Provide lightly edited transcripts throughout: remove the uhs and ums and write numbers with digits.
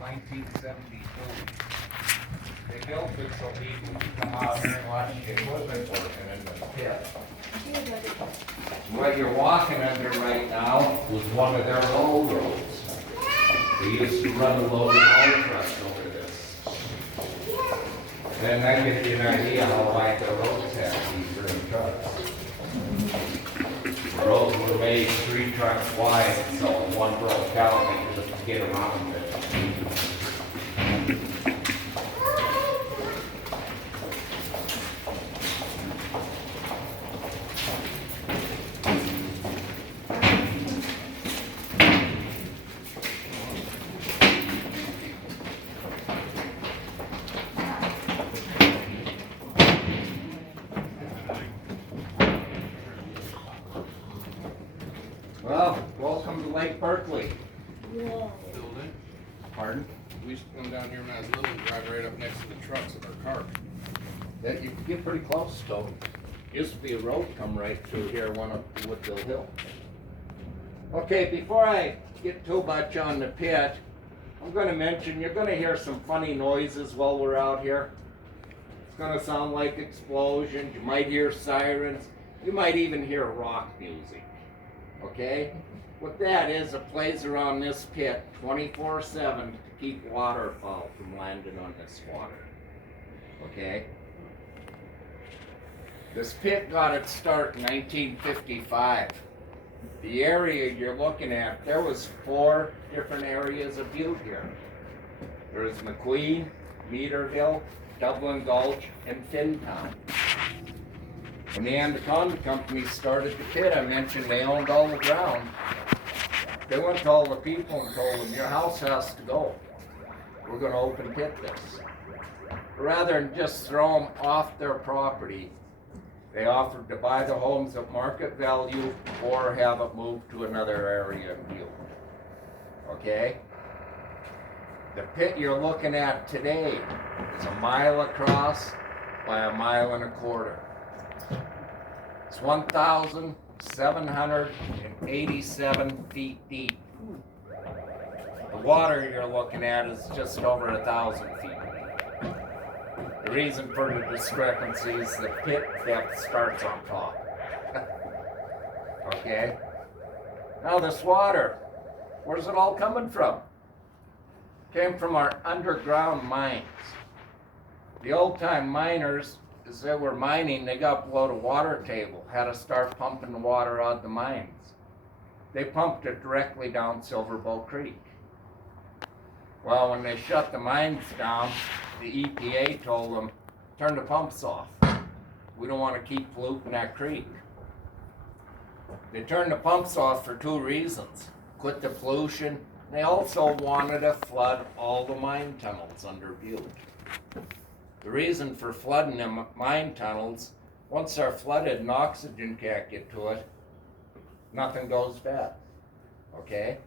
1972. They built it so people could come out here and watch the equipment working in the pit. What you're walking under right now was one of their old roads. They used to run a load of haul trucks over this. And that gives you an idea how wide the roads have to be for them trucks. The roads were made 3 trucks wide, so if one broke out, they could just get around it. Well, welcome to Lake Berkeley. Whoa. Building. Pardon? We used to come down here when I was little and drive right up next to the trucks in our car. That you could get pretty close to. Used to be a road come right through here, one up Woodville Hill. Okay, before I get too much on the pit, I'm going to mention you're going to hear some funny noises while we're out here. It's going to sound like explosions. You might hear sirens. You might even hear rock music. Okay? What that is, it plays around this pit 24/7 to keep waterfowl from landing on this water. Okay? This pit got its start in 1955. The area you're looking at, there was 4 different areas of Butte here. There was McQueen, Meterville, Dublin Gulch, and Finntown. When the Anaconda Company started the pit, I mentioned they owned all the ground. They went to all the people and told them, your house has to go. We're going to open pit this. Rather than just throw them off their property, they offered to buy the homes at market value or have it moved to another area in Butte. Okay? The pit you're looking at today is 1 mile across by 1.25 miles. It's 1,787 feet deep. The water you're looking at is just over 1,000 feet deep. The reason for the discrepancy is the pit depth starts on top. Okay? Now this water, where's it all coming from? Came from our underground mines. The old-time miners, as they were mining, they got below the water table, had to start pumping the water out of the mines. They pumped it directly down Silverbow Creek. Well, when they shut the mines down, the EPA told them, turn the pumps off. We don't want to keep polluting that creek. They turned the pumps off for 2 reasons. Quit the pollution. They also wanted to flood all the mine tunnels under Butte. The reason for flooding them mine tunnels, once they're flooded and oxygen can't get to it, nothing goes bad. Okay?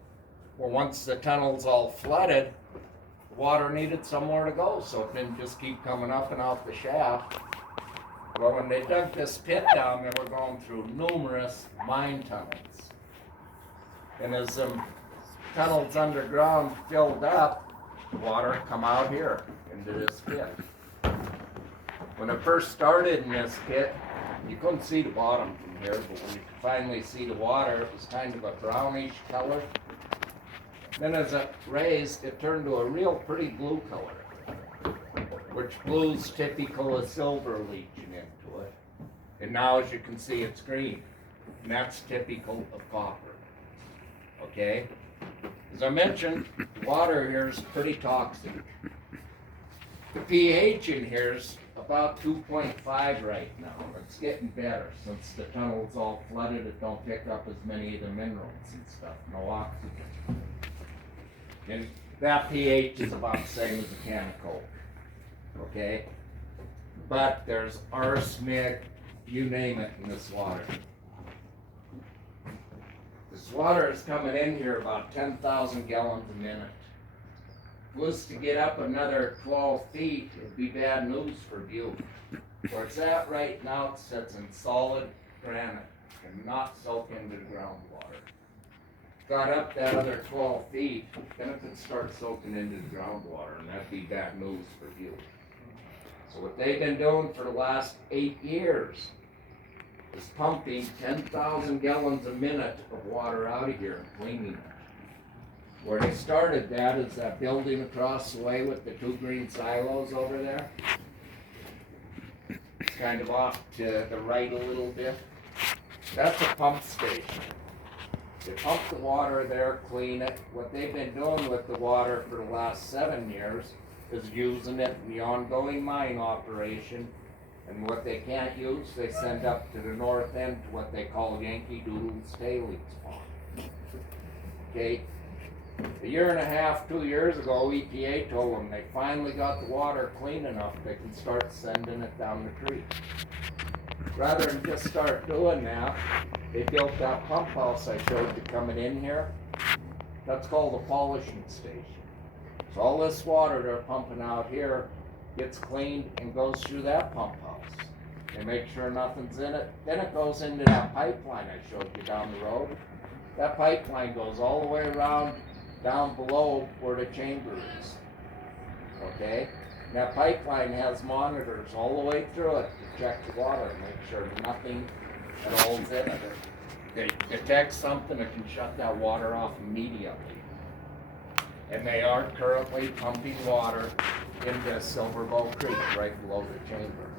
Well, once the tunnel's all flooded, the water needed somewhere to go, so it didn't just keep coming up and out the shaft. Well, when they dug this pit down, they were going through numerous mine tunnels. And as them tunnels underground filled up, water come out here into this pit. When it first started in this pit, you couldn't see the bottom from here, but when you could finally see the water, it was kind of a brownish color. Then as it raised, it turned to a real pretty blue color, which blue's typical of silver leaching into it. And now as you can see, it's green, and that's typical of copper. Okay? As I mentioned, the water here is pretty toxic. The pH in here is about 2.5 right now. It's getting better since the tunnel's all flooded. It don't pick up as many of the minerals and stuff, no oxygen. And that pH is about the same as a can of Coke. Okay? But there's arsenic, you name it, in this water. This water is coming in here about 10,000 gallons a minute. If it was to get up another 12 feet, it'd be bad news for Butte. Where it's at right now, it sits in solid granite and not soak into the groundwater. got up that other 12 feet, then it could start soaking into the groundwater, and that'd be bad news for you. So what they've been doing for the last 8 years is pumping 10,000 gallons a minute of water out of here and cleaning it. Where they started that is that building across the way with the 2 green silos over there. It's kind of off to the right a little bit. That's a pump station. They pump the water there, clean it. What they've been doing with the water for the last 7 years is using it in the ongoing mine operation. And what they can't use, they send up to the north end to what they call Yankee Doodle's tailings pond. Okay, a year and a half, 2 years ago, EPA told them they finally got the water clean enough they can start sending it down the creek. Rather than just start doing that, they built that pump house I showed you coming in here. That's called a polishing station. So all this water they're pumping out here gets cleaned and goes through that pump house. They make sure nothing's in it. Then it goes into that pipeline I showed you down the road. That pipeline goes all the way around down below where the chamber is. Okay? And that pipeline has monitors all the way through it to check the water and make sure nothing at all is in it. They detect something that can shut that water off immediately. And they are currently pumping water into Silver Bow Creek right below the chamber.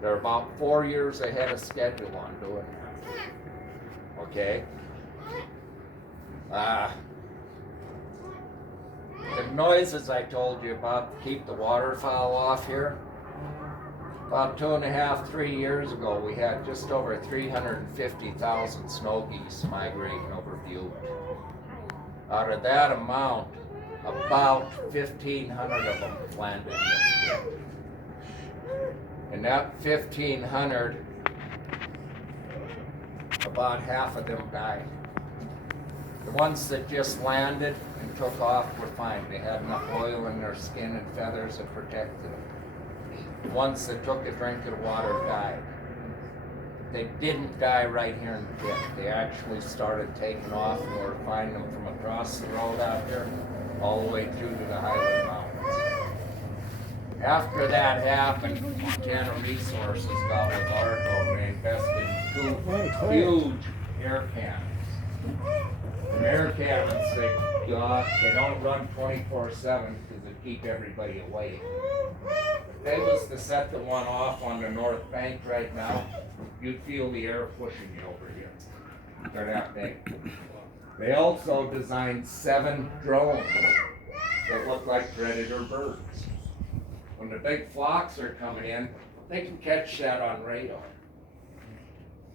They're about 4 years ahead of schedule on doing that. Okay? The noises I told you about to keep the waterfowl off here, about 2.5, 3 years ago, we had just over 350,000 snow geese migrating over Butte. Out of that amount, about 1,500 of them landed in this pit. And that 1,500, about half of them died. The ones that just landed and took off were fine. They had enough oil in their skin and feathers that protected them. The ones that took a drink of the water died. They didn't die right here in the pit. They actually started taking off, and we were finding them from across the road out here all the way through to the Highland Mountains. After that happened, Montana Resources got with Arco and they invested in 2 huge air cannons. And air cannons they don't run 24/7 because they keep everybody awake. If they was to set the one off on the north bank right now, you'd feel the air pushing you over here. They're that big. They also designed 7 drones that look like predator birds. When the big flocks are coming in, they can catch that on radar.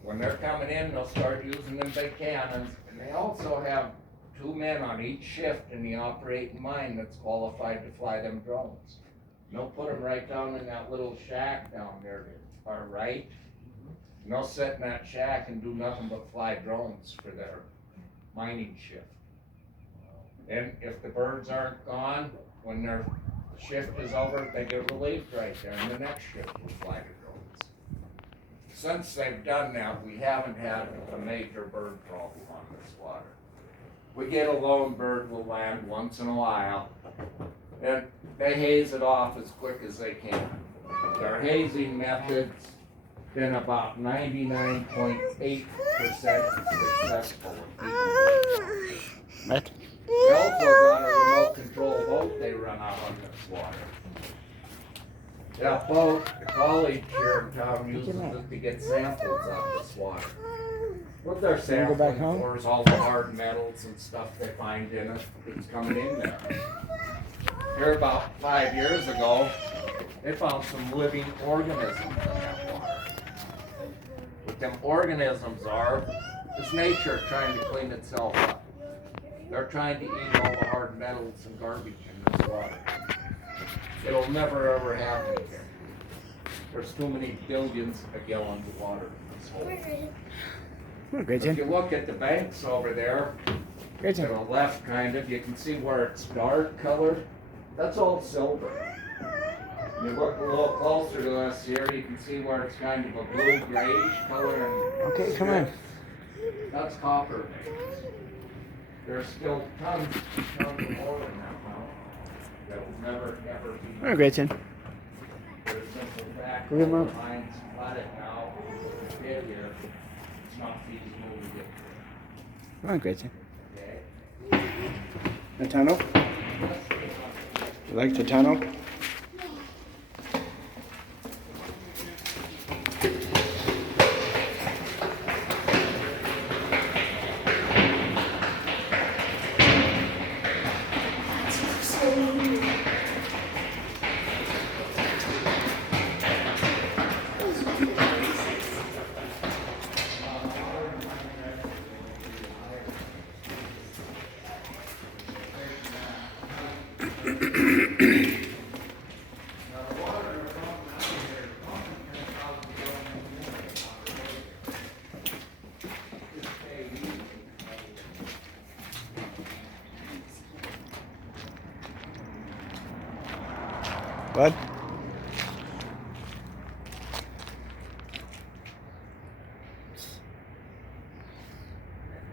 When they're coming in, they'll start using them big cannons, and they also have 2 men on each shift in the operating mine that's qualified to fly them drones. And they'll put them right down in that little shack down there to our right. And they'll sit in that shack and do nothing but fly drones for their mining shift. And if the birds aren't gone, when their shift is over, they get relieved right there, and the next shift will fly the drones. Since they've done that, we haven't had a major bird problem on this water. We get a lone bird will land once in a while, and they haze it off as quick as they can. Their hazing methods been about 99.8% successful. What? They also got a remote control boat they run out on this water. That boat, the college here in town uses it to get samples of this water. What they're sampling for is all the hard metals and stuff they find in it that's coming in there. Here about 5 years ago, they found some living organisms in that water. What them organisms are is nature trying to clean itself up. They're trying to eat all the hard metals and garbage in this water. It'll never ever happen again. There's too many billions of gallons of water in this hole. Great, If you look at the banks over there, Great, to the left kind of, you can see where it's dark colored. That's all silver. You look a little closer to us here, you can see where it's kind of a blue grayish color. And Okay, come on. that's copper veins. There's still tons of oil in that well that will never, ever be. All right, Gretchen. For the simple fact Go that get the Mom. mine's flooded now, with the pit here, it's not feasible to get Come on, Gretchen. there, okay? The tunnel? You like the tunnel? What?